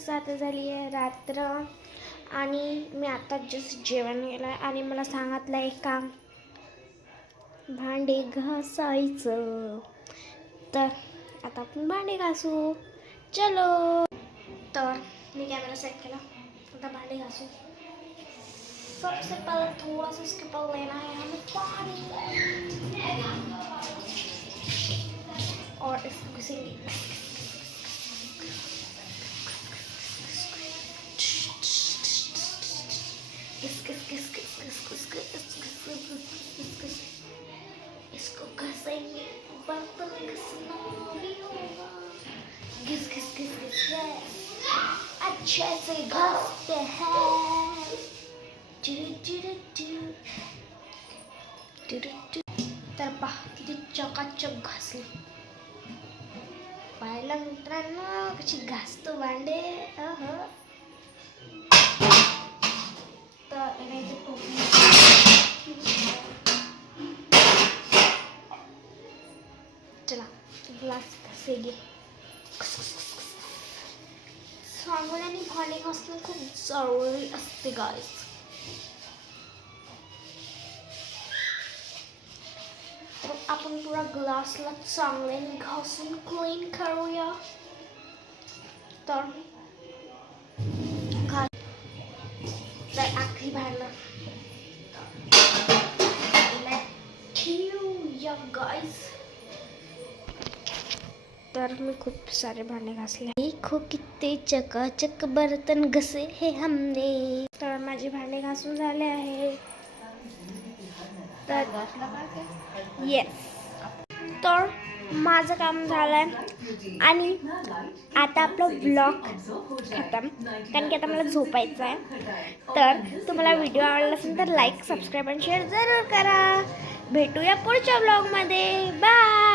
वाजता आता झाली आहे रात्र आणि मी आता जस्ट जेवण केलं आहे आणि मला सांगितलं आहे काम भांडे घासायचं. तर आता आपण भांडे घासू. चलो. तर मी कॅमेरा सेट केला, आता भांडे घासू. सबसे पहले थोड़ा सा इसके ऊपर लेना है हमें पानी और इसको घिसेंगे. इसको घसेंगे, बर्तन घसना भी होगा. घिस घिस घिस घिस अच्छे से घसते हैं. तर पहा किती चकाचक घासले. पाहिलं मित्रांनो कशी घासतो भांडे. तर इथे टोपी चला ग्लास घासेंगे. चांगल्याने भांडे घासणं खूप जरुरी असते गाईस. आपण पुरा ग्लासला चांगल्याने घासून क्लीन करूया. तर आखरी भांडण ठेवूया गाईस. तर मी खूप सारे भांडे घासले. देखो किती चकाचक बर्तन घसे हे हमने. तर माझे भांडे घासून झाले आहे. तर येस, तर माझं काम झालंय आणि आता आपला ब्लॉग खतम, कारण की आता मला झोपायचं आहे. तर तुम्हाला व्हिडिओ आवडला असेल तर लाईक, सबस्क्राईब आणि शेअर जरूर करा. भेटूया पुढच्या ब्लॉगमध्ये. बाय.